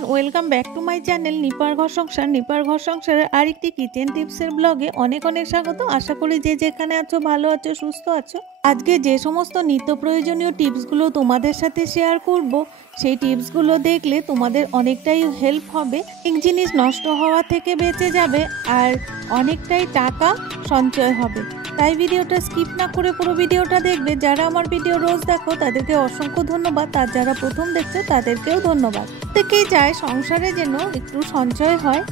Everyone, welcome back to my channel নিপার ঘর সংসার। নিপার ঘর সংসারের আরেকটি কিচেন টিপসের ব্লগে অনেক অনেক স্বাগত। আশা করি যে যেখানে আছো ভালো আছো, সুস্থ আছো। আজকে যে সমস্ত নিত্য প্রয়োজনীয় টিপসগুলো তোমাদের সাথে শেয়ার করব, সেই টিপসগুলো দেখলে তোমাদের অনেকটাই হেল্প হবে। এক জিনিস নষ্ট হওয়া থেকে বেঁচে যাবে আর অনেকটাই টাকা সঞ্চয় হবে। তাই ভিডিওটা স্কিপ না করে পুরো ভিডিওটা দেখবে। যারা আমার ভিডিও রোজ দেখো তাদেরকে অসংখ্য ধন্যবাদ, আর যারা প্রথম দেখছো তাদেরকেও ধন্যবাদ। প্রত্যেকেই চায় সংসারে যেন একটু সঞ্চয় হয়,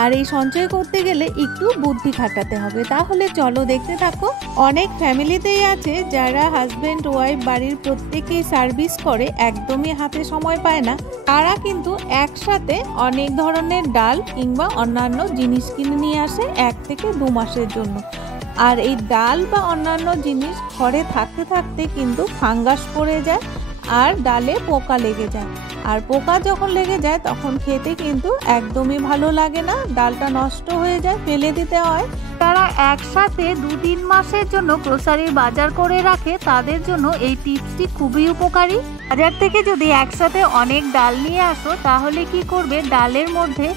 আর এই সঞ্চয় করতে গেলে একটু বুদ্ধি খাটাতে হবে। তাহলে চলো দেখতে থাকো। অনেক ফ্যামিলিতেই আছে যারা হাজব্যান্ড ওয়াইফ বাড়ির প্রত্যেকেই সার্ভিস করে, একদমই হাতে সময় পায় না। তারা কিন্তু একসাথে অনেক ধরনের ডাল কিংবা অন্যান্য জিনিস কিনে নিয়ে আসে 1 থেকে 2 মাসের জন্য। আর এই ডাল বা অন্যান্য জিনিস ঘরে থাকতে থাকতে কিন্তু ফাঙ্গাস পড়ে যায় আর ডালে পোকা লেগে যায়। আর পোকা যখন লেগে যায় তখন খেতে কিন্তু একদমই ভালো লাগে না, ডালটা নষ্ট হয়ে যায়, ফেলে দিতে হয়। তারা একসাথে 2-3 মাসের জন্য গ্রোসারির বাজার করে রাখে, তাদের জন্য এই টিপসটি খুবই উপকারী। বাজার থেকে যদি একসাথে অনেক ডাল নিয়ে আসো তাহলে কি করবে, ডালের মধ্যে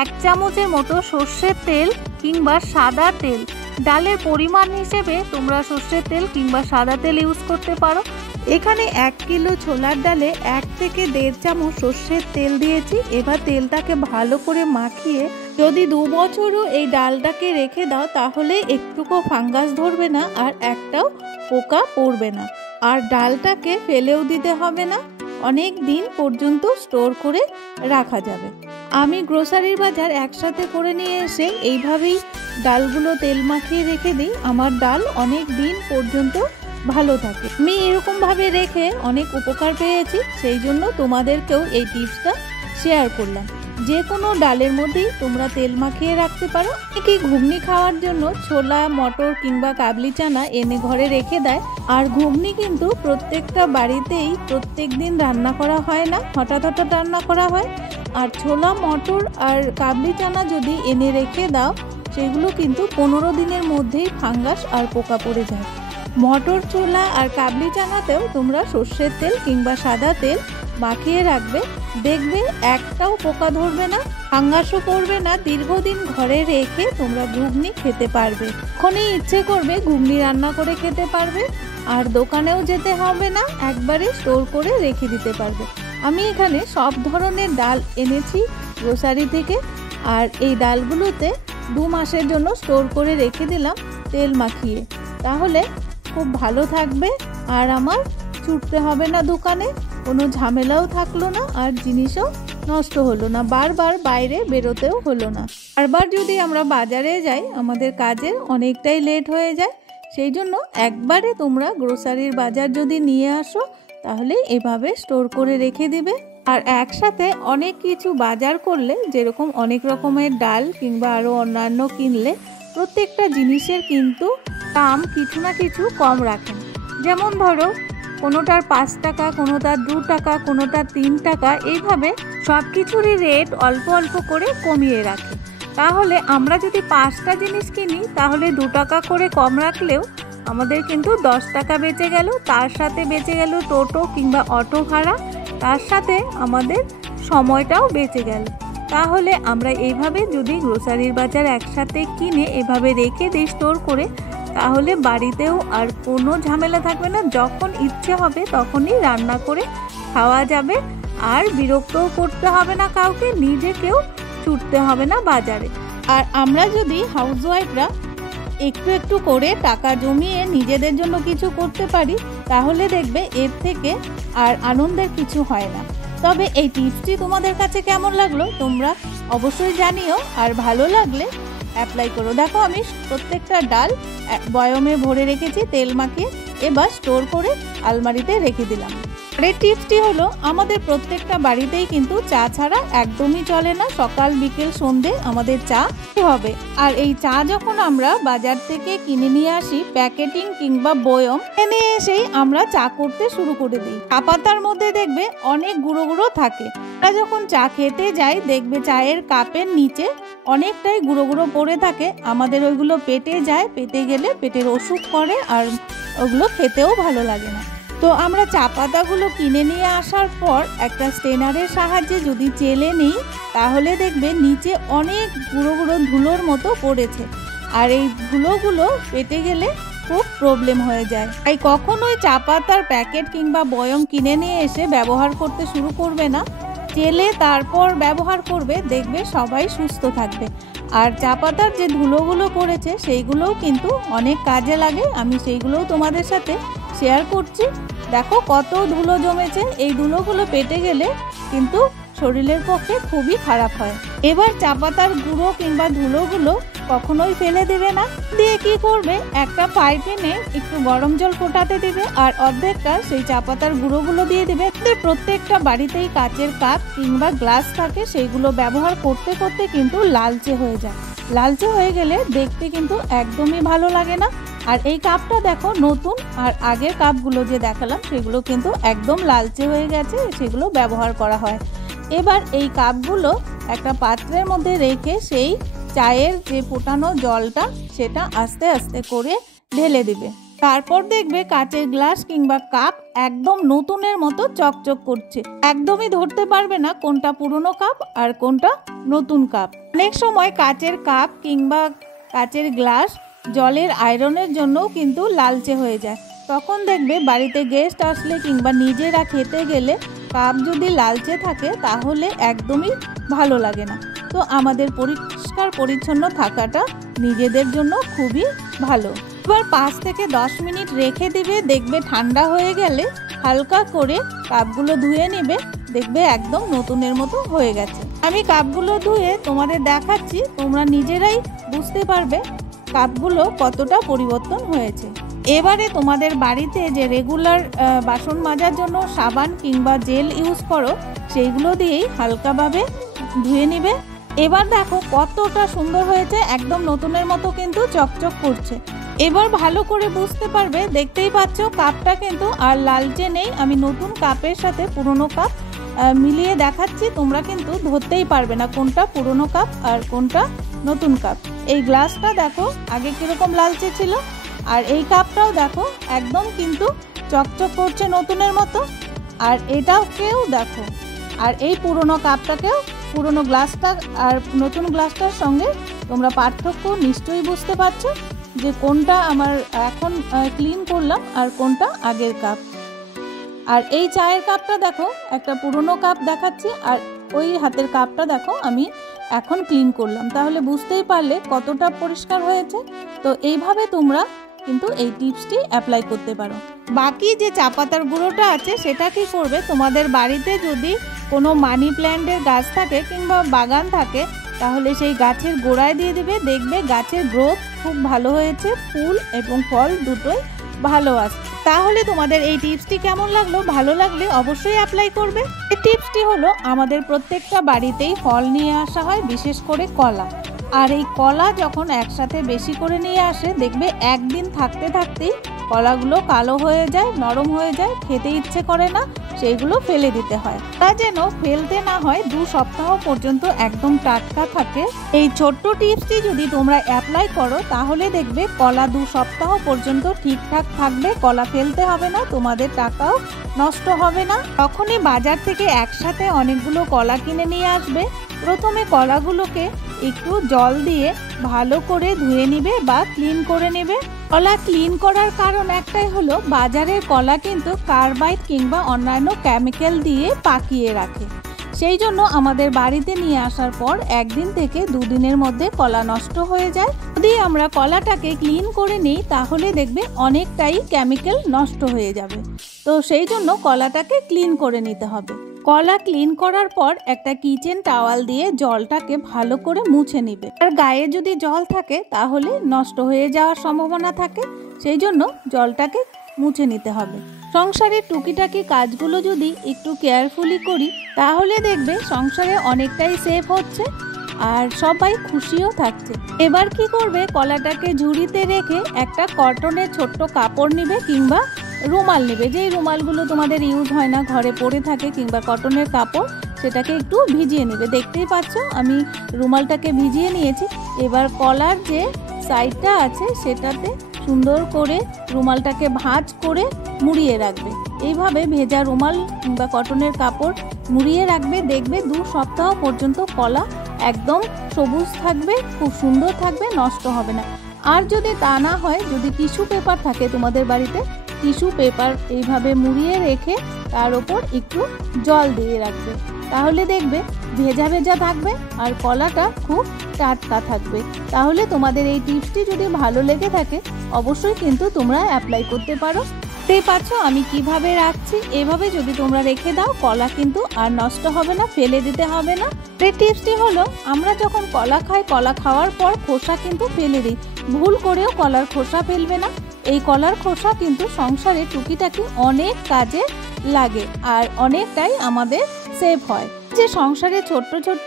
1 চামচের মতো সর্ষের তেল কিংবা সাদা তেল, ডালের পরিমাণ হিসেবে তোমরা সর্ষের তেল কিংবা সাদা তেল ইউজ করতে পারো। এখানে 1 কিলো ছোলার ডালে 1 থেকে 1.5 চামচ সর্ষের তেল দিয়েছি। এবার তেলটাকে ভালো করে মাখিয়ে যদি 2 বছরও এই ডালটাকে রেখে দাও তাহলে একটুকু ফাঙ্গাস ধরবে না আর একটাও পোকা পড়বে না। আর ডালটাকে ফেলেও দিতে হবে না, অনেক দিন পর্যন্ত স্টোর করে রাখা যাবে। আমি গ্রোসারির বাজার একসাথে করে নিয়ে এসে এইভাবেই ডালগুলো তেল মাখিয়ে রেখে দিই। আমার ডাল অনেক দিন পর্যন্ত ভালো থাকে। আমি এরকমভাবে রেখে অনেক উপকার পেয়েছি, সেই জন্য তোমাদেরকেও এই টিপসটা শেয়ার করলাম। যে কোনো ডালের মধ্যেই তোমরা তেল মাখিয়ে রাখতে পারো। কি ঘুগনি খাওয়ার জন্য ছোলা, মটর কিংবা কাবলি চানা এনে ঘরে রেখে দেয়। আর ঘুগনি কিন্তু প্রত্যেকটা বাড়িতেই প্রত্যেক দিন রান্না করা হয় না, হঠাৎ হঠাৎ রান্না করা হয়। আর ছোলা, মটর আর কাবলি চানা যদি এনে রেখে দাও সেগুলো কিন্তু 15 দিনের মধ্যেই ফাঙ্গাস আর পোকা পড়ে যায়। মটর, ছোলা আর কাবলি চানাতেও তোমরা সর্ষের তেল কিংবা সাদা তেল মাখিয়ে রাখবে, দেখবে একটাও পোকা ধরবে না, ফাঙ্গাসও পড়বে না। দীর্ঘদিন ঘরে রেখে তোমরা ঘুগনি খেতে পারবে। যখনই ইচ্ছে করবে ঘুগনি রান্না করে খেতে পারবে, আর দোকানেও যেতে হবে না, একবারে স্টোর করে রেখে দিতে পারবে। আমি এখানে সব ধরনের ডাল এনেছি গ্রোসারি থেকে, আর এই ডালগুলোতে 2 মাসের জন্য স্টোর করে রেখে দিলাম তেল মাখিয়ে। তাহলে খুব ভালো থাকবে আর আমার ছুটতে হবে না দোকানে, কোনো ঝামেলাও থাকলো না আর জিনিসও নষ্ট হলো না, বারবার বাইরে বেরোতেও হলো না। বারবার যদি আমরা বাজারে যাই আমাদের কাজের অনেকটাই লেট হয়ে যায়, সেই জন্য একবারে তোমরা গ্রোসারির বাজার যদি নিয়ে আসো তাহলে এভাবে স্টোর করে রেখে দিবে। আর একসাথে অনেক কিছু বাজার করলে, যেরকম অনেক রকমের ডাল কিংবা আরও অন্যান্য কিনলে প্রত্যেকটা জিনিসের কিন্তু দাম কিছু না কিছু কম রাখেন। যেমন ধরো কোনোটার 5 টাকা, কোনোটার 2 টাকা, কোনোটার 3 টাকা, এইভাবে সব কিছুরই রেট অল্প অল্প করে কমিয়ে রাখে। তাহলে আমরা যদি 5টা জিনিস কিনি তাহলে 2 টাকা করে কম রাখলেও আমাদের কিন্তু 10 টাকা বেঁচে গেল। তার সাথে বেঁচে গেল টোটো কিংবা অটো ভাড়া, তার সাথে আমাদের সময়টাও বেঁচে গেল। তাহলে আমরা এইভাবে যদি গ্রোসারির বাজার একসাথে কিনে এভাবে রেখে দিই স্টোর করে, তাহলে বাড়িতেও আর কোনো ঝামেলা থাকবে না। যখন ইচ্ছে হবে তখনই রান্না করে খাওয়া যাবে, আর বিরক্তও করতে হবে না কাউকে, নিজেকেও ছুটতে হবে না বাজারে। আর আমরা যদি হাউসওয়াইফরা একটু একটু করে টাকা জমিয়ে নিজেদের জন্য কিছু করতে পারি তাহলে দেখবে এর থেকে আর আনন্দের কিছু হয় না। তবে এই টিপসটি তোমাদের কাছে কেমন লাগলো তোমরা অবশ্যই জানিও, আর ভালো লাগলে অ্যাপ্লাই করো। দেখো আমি প্রত্যেকটা ডাল বয়মে ভরে রেখেছি তেল মাখিয়ে, এবার স্টোর করে আলমারিতে রেখে দিলাম। আরেক টিপসটি হলো, আমাদের প্রত্যেকটা বাড়িতেই কিন্তু চা ছাড়া একদমই চলে না। সকাল বিকেল সন্ধে আমাদের চা হবে। আর এই চা যখন আমরা বাজার থেকে কিনে নিয়ে আসি প্যাকেটিং কিংবা বয়ম, এনে এসেই আমরা চা করতে শুরু করে দিই। চা পাতার মধ্যে দেখবে অনেক গুঁড়ো গুঁড়ো থাকে। আমরা যখন চা খেতে যাই দেখবে চায়ের কাপের নিচে অনেকটাই গুঁড়ো গুঁড়ো পড়ে থাকে। আমাদের ওইগুলো পেটে যায়, পেটে গেলে পেটের অসুখ করে আর ওগুলো খেতেও ভালো লাগে না। তো আমরা চা পাতাগুলো কিনে নিয়ে আসার পর একটা স্টেনারের সাহায্যে যদি চেলে নিই তাহলে দেখবে নিচে অনেক গুঁড়ো গুঁড়ো ধুলোর মতো পড়েছে, আর এই ধুলোগুলো পেটে গেলে খুব প্রবলেম হয়ে যায়। তাই কখনোই চা পাতার প্যাকেট কিংবা বয়ম কিনে নিয়ে এসে ব্যবহার করতে শুরু করবে না, চেলে তারপর ব্যবহার করবে, দেখবে সবাই সুস্থ থাকবে। আর চা পাতার যে ধুলোগুলো পড়েছে সেইগুলোও কিন্তু অনেক কাজে লাগে, আমি সেইগুলোও তোমাদের সাথে শেয়ার করছি। দেখো কত ধুলো জমেছে, এই ধুলোগুলো পেটে গেলে কিন্তু শরীরের পক্ষে খুবই খারাপ হয়। এবার চা পাতার গুঁড়ো কিংবা ধুলোগুলো কখনোই ফেলে দেবে না, দিয়ে কি করবে একটা ফ্রাই প্যানে একটু গরম জল ফোটাতে দিবে আর অর্ধেকটা সেই চা পাতার গুঁড়োগুলো দিয়ে দিবে। প্রত্যেকটা বাড়িতেই কাচের কাপ কিংবা গ্লাস থাকে, সেইগুলো ব্যবহার করতে করতে কিন্তু লালচে হয়ে যায়। লালচে হয়ে গেলে দেখতে কিন্তু একদমই ভালো লাগে না। আর এই কাপটা দেখো নতুন, আর আগের কাপগুলো যে দেখালাম সেগুলো কিন্তু একদম লালচে হয়ে গেছে, সেগুলো ব্যবহার করা হয়। এবার এই কাপগুলো একটা পাত্রের মধ্যে রেখে সেই চায়ের যে ফোটানো জলটা সেটা আস্তে আস্তে করে ঢেলে দিবে। তারপর দেখবে কাচের গ্লাস কিংবা কাপ একদম নতুনের মতো চকচক করছে, একদমই ধরতে পারবে না কোনটা পুরনো কাপ আর কোনটা নতুন কাপ। অনেক সময় কাচের কাপ কিংবা কাচের গ্লাস জলের আয়রনের জন্যও কিন্তু লালচে হয়ে যায়, তখন দেখবে বাড়িতে গেস্ট আসলে কিংবা নিজেরা খেতে গেলে কাপ যদি লালচে থাকে তাহলে একদমই ভালো লাগে না। তো আমাদের পরিষ্কার পরিচ্ছন্ন থাকাটা নিজেদের জন্য খুবই ভালো। এবার 5 থেকে 10 মিনিট রেখে দিবে, দেখবে ঠান্ডা হয়ে গেলে হালকা করে কাপগুলো ধুয়ে নেবে, দেখবে একদম নতুনের মতো হয়ে গেছে। আমি কাপগুলো ধুয়ে তোমাদের দেখাচ্ছি, তোমরা নিজেরাই বুঝতে পারবে কাপগুলো কতটা পরিবর্তন হয়েছে। এবারে তোমাদের বাড়িতে যে রেগুলার বাসন মাজার জন্য সাবান কিংবা জেল ইউজ করো সেইগুলো দিয়েই হালকাভাবে ধুয়ে নিবে। এবার দেখো কতটা সুন্দর হয়েছে, একদম নতুনের মতো কিন্তু চকচক করছে। এবার ভালো করে বুঝতে পারবে, দেখতেই পাচ্ছ কাপটা কিন্তু আর লালচে নেই। আমি নতুন কাপের সাথে পুরনো কাপ মিলিয়ে দেখাচ্ছি, তোমরা কিন্তু ধরতেই পারবে না কোনটা পুরনো কাপ আর কোনটা নতুন কাপ। এই গ্লাসটা দেখো আগে কিরকম লালচে ছিল, আর এই কাপটাও দেখো একদম কিন্তু চকচক করছে নতুনের মতো। আর এটাকেও দেখো, আর এই পুরনো কাপটাকেও, পুরনো গ্লাসটা আর নতুন গ্লাসটার সঙ্গে তোমরা পার্থক্য নিশ্চয়ই বুঝতে পারছো যে কোনটা আমার এখন ক্লিন করলাম আর কোনটা আগের কাপ। আর এই চায়ের কাপটা দেখো একটা পুরনো কাপ দেখাচ্ছি, আর ওই হাতের কাপটা দেখো আমি এখন ক্লিন করলাম, তাহলে বুঝতেই পারলে কতটা পরিষ্কার হয়েছে। তো এইভাবে তোমরা কিন্তু এই টিপসটি অ্যাপ্লাই করতে পারো। বাকি যে চা পাতার গুঁড়োটা আছে সেটা কি করবে, তোমাদের বাড়িতে যদি কোনো মানি প্ল্যান্টের গাছ থাকে কিংবা বাগান থাকে তাহলে সেই গাছের গোড়ায় দিয়ে দিবে, দেখবে গাছের গ্রোথ খুব ভালো হয়েছে, ফুল এবং ফল দুটোই ভালো আসছে। তাহলে তোমাদের এই টিপসটি কেমন লাগলো? ভালো লাগলে অবশ্যই অ্যাপ্লাই করবে। এই টিপসটি হলো আমাদের প্রত্যেকটা বাড়িতেই ফল নিয়ে আসা হয়, বিশেষ করে কলা। আর এই কলা যখন একসাথে বেশি করে নিয়ে আসে দেখবে একদিন থাকতে থাকতেই কলাগুলো কালো হয়ে যায়, নরম হয়ে যায়, খেতে ইচ্ছে করে না, সেইগুলো ফেলে দিতে হয়। তা যেন ফেলতে না হয় 2 সপ্তাহ পর্যন্ত একদম টাটকা থাকে। এই ছোট্ট টিপসটি যদি তোমরা অ্যাপ্লাই করো তাহলে দেখবে কলা 2 সপ্তাহ পর্যন্ত ঠিকঠাক থাকবে, কলা ফেলতে হবে না, তোমাদের টাকাও নষ্ট হবে না। তখনই বাজার থেকে একসাথে অনেকগুলো কলা কিনে নিয়ে আসবে। প্রথমে কলাগুলোকে একটু জল দিয়ে ভালো করে ধুয়ে নিবে বা ক্লিন করে নেবে। কলা ক্লিন করার কারণ একটাই হলো বাজারের কলা কিন্তু কার্বাইড কিংবা অন্যান্য কেমিক্যাল দিয়ে পাকিয়ে রাখে, সেই জন্য আমাদের বাড়িতে নিয়ে আসার পর 1 দিন থেকে 2 দিনের মধ্যে কলা নষ্ট হয়ে যায়। যদি আমরা কলাটাকে ক্লিন করে নিই তাহলে দেখবে অনেকটাই কেমিক্যাল নষ্ট হয়ে যাবে। তো সেই জন্য কলাটাকে ক্লিন করে নিতে হবে। কলা ক্লিন করার পর একটা কিচেন টাওয়াল দিয়ে জলটাকে ভালো করে মুছে নিবে। আর গায়ে যদি জল থাকে তাহলে নষ্ট হয়ে যাওয়ার সম্ভাবনা থাকে, সেই জন্য জলটাকে মুছে নিতে হবে। সংসারের টুকিটাকি কাজগুলো যদি একটু কেয়ারফুলি করি তাহলে দেখবে সংসারে অনেকটাই সেফ হচ্ছে আর সবাই খুশিও থাকছে। এবার কি করবে, কলাটাকে ঝুড়িতে রেখে একটা কটনের ছোট্ট কাপড় নিবে কিংবা রুমাল নেবে, যেই রুমালগুলো তোমাদের ইউজ হয় না, ঘরে পড়ে থাকে, কিংবা কটনের কাপড়, সেটাকে একটু ভিজিয়ে নেবে। দেখতেই পাচ্ছ আমি রুমালটাকে ভিজিয়ে নিয়েছি। এবার কলার যে সাইডটা আছে সেটাতে সুন্দর করে রুমালটাকে ভাঁজ করে মুড়িয়ে রাখবে। এইভাবে ভেজা রুমাল বা কটনের কাপড় মুড়িয়ে রাখবে, দেখবে 2 সপ্তাহ পর্যন্ত কলা একদম সবুজ থাকবে, খুব সুন্দর থাকবে, নষ্ট হবে না। আর যদি তা না হয়, যদি টিস্যু পেপার থাকে তোমাদের বাড়িতে, টিস্যু পেপার এইভাবে মুড়িয়ে রেখে তার ওপর একটু জল দিয়ে রাখবে, তাহলে দেখবে ভেজা ভেজা থাকবে আর কলাটা খুব টাটকা থাকবে। তাহলে তোমাদের এই টিপসটি যদি ভালো লেগে থাকে অবশ্যই কিন্তু তোমরা অ্যাপ্লাই করতে পারো। দেখতেই পাচ্ছ আমি কিভাবে রাখছি, এভাবে যদি তোমরা রেখে দাও কলা কিন্তু আর নষ্ট হবে না, ফেলে দিতে হবে না। এই টিপসটি হলো, আমরা যখন কলা খাই, কলা খাওয়ার পর খোসা কিন্তু ফেলে দিই, ভুল করেও কলার খোসা ফেলবে না। এই কলার খোসা কিন্তু সংসারে টুকিটাকি অনেক কাজে লাগে আর অনেকটাই আমাদের সেভ হয়। যে সংসারে ছোট্ট ছোট্ট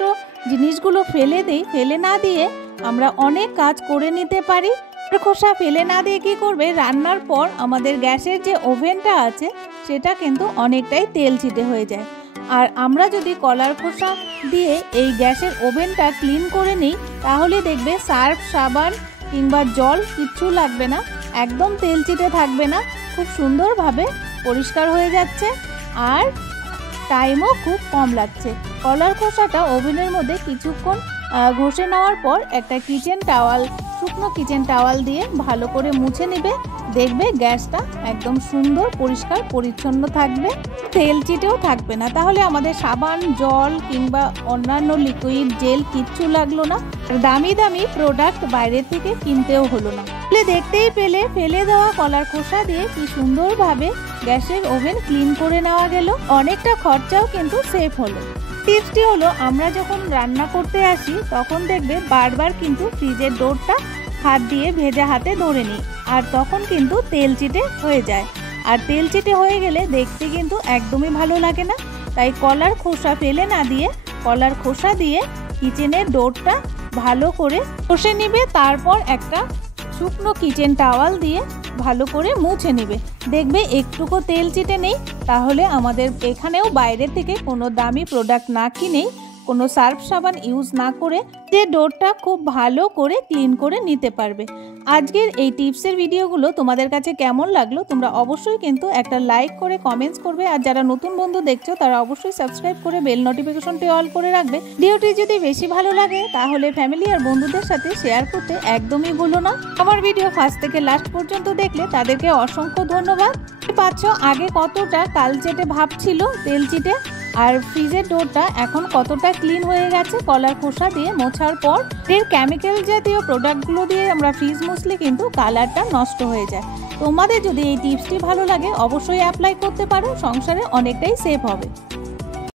জিনিসগুলো ফেলে দেই, ফেলে না দিয়ে আমরা অনেক কাজ করে নিতে পারি। খোসা ফেলে না দিয়ে কি করবে, রান্নার পর আমাদের গ্যাসের যে ওভেনটা আছে সেটা কিন্তু অনেকটাই তেল ছিটে হয়ে যায়। আর আমরা যদি কলার খোসা দিয়ে এই গ্যাসের ওভেনটা ক্লিন করে নিই, তাহলে দেখবে সার্ফ, সাবান কিংবা জল কিচ্ছু লাগবে না, একদম তেল চিটে থাকবে না, খুব সুন্দরভাবে পরিষ্কার হয়ে যাচ্ছে আর টাইমও খুব কম লাগছে। কলার খোসাটা ওভেনের মধ্যে কিছুক্ষণ ঘষে নেওয়ার পর একটা কিচেন টাওয়াল, শুকনো কিচেন টাওয়াল দিয়ে ভালো করে মুছে নেবে, দেখবে গ্যাসটা একদম সুন্দর পরিষ্কার পরিচ্ছন্ন থাকবে, তেল চিটেও থাকবে না। তাহলে আমাদের সাবান, জল কিংবা অন্যান্য লিকুইড, জেল কিচ্ছু লাগলো না, দামি দামি প্রোডাক্ট বাইরে থেকে কিনতেও হলো না। দেখতেই পেলে ফেলে দেওয়া কলার খোসা দিয়ে কি সুন্দরভাবে গ্যাসের ওভেন ক্লিন করে নেওয়া গেল, অনেকটা খরচাও কিন্তু সেভ হলো। টিপসটি হলো, আমরা যখন রান্না করতে আসি তখন দেখবে বারবার কিন্তু ফ্রিজের ডোরটা হাত দিয়ে ভেজা হাতে ধরে নিই, আর তখন কিন্তু তেল চিটে হয়ে যায়, আর তেল চিটে হয়ে গেলে দেখতে কিন্তু একদমই ভালো লাগে না। তাই কলার খোসা ফেলে না দিয়ে কলার খোসা দিয়ে কিচেনের ডোরটা ভালো করে ঘষে নিবে, তারপর একটা শুকনো কিচেন টাওয়াল দিয়ে ভালো করে মুছে নেবে, দেখবে একটুকু তেল চিটে নেই। তাহলে আমাদের এখানেও বাইরে থেকে কোনো দামি প্রোডাক্ট না কিনেই, কোনো সার্ফ সাবান ইউজ না করে যে ডোরটা খুব ভালো করে ক্লিন করে নিতে পারবে। আজকের এই টিপসের ভিডিওগুলো তোমাদের কাছে কেমন লাগলো তোমরা অবশ্যই কিন্তু একটা লাইক করে কমেন্টস করবে, আর যারা নতুন বন্ধু দেখছো তারা অবশ্যই সাবস্ক্রাইব করে বেল নোটিফিকেশনটি অল করে রাখবে। ভিডিওটি যদি বেশি ভালো লাগে তাহলে ফ্যামিলি আর বন্ধুদের সাথে শেয়ার করতে একদমই ভুলো না। আমার ভিডিও ফার্স্ট থেকে লাস্ট পর্যন্ত দেখলে তাদেরকে অসংখ্য ধন্যবাদ। পাচ্ছ আগে কতটা কালচেটে ভাব ছিল, তেল চিটে, আর ফ্রিজের ডোরটা এখন কতটা ক্লিন হয়ে গেছে কলার খোসা দিয়ে মোছার পর। এর কেমিক্যাল জাতীয় প্রোডাক্টগুলো দিয়ে আমরা ফ্রিজ মুছলে কিন্তু কালারটা নষ্ট হয়ে যায়। তোমাদের যদি এই টিপসটি ভালো লাগে অবশ্যই অ্যাপ্লাই করতে পারো, সংসারে অনেকটাই সেভ হবে।